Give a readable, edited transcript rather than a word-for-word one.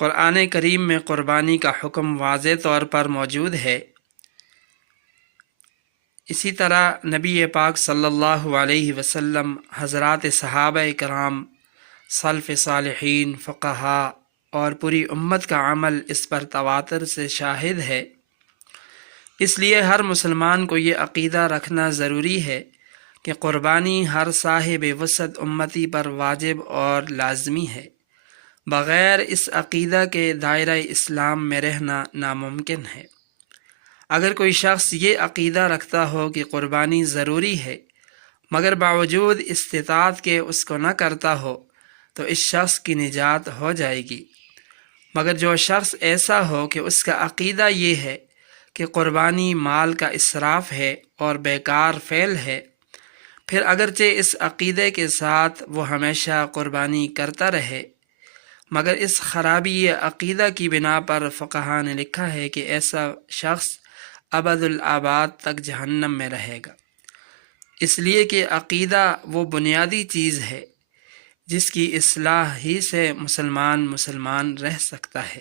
قرآن کریم میں قربانی کا حکم واضح طور پر موجود ہے۔ اسی طرح نبی پاک صلی اللہ علیہ وسلم، حضرات صحابہ کرام، سلف صالحین، فقہاء اور پوری امت کا عمل اس پر تواتر سے شاہد ہے۔ اس لیے ہر مسلمان کو یہ عقیدہ رکھنا ضروری ہے کہ قربانی ہر صاحب وسعت امتی پر واجب اور لازمی ہے۔ بغیر اس عقیدہ کے دائرہ اسلام میں رہنا ناممکن ہے۔ اگر کوئی شخص یہ عقیدہ رکھتا ہو کہ قربانی ضروری ہے مگر باوجود استطاعت کے اس کو نہ کرتا ہو تو اس شخص کی نجات ہو جائے گی۔ مگر جو شخص ایسا ہو کہ اس کا عقیدہ یہ ہے کہ قربانی مال کا اسراف ہے اور بیکار فعل ہے، پھر اگرچہ اس عقیدے کے ساتھ وہ ہمیشہ قربانی کرتا رہے، مگر اس خرابی عقیدہ کی بنا پر فقہاء نے لکھا ہے کہ ایسا شخص ابد الآباد تک جہنم میں رہے گا، اس لیے کہ عقیدہ وہ بنیادی چیز ہے جس کی اصلاح ہی سے مسلمان رہ سکتا ہے۔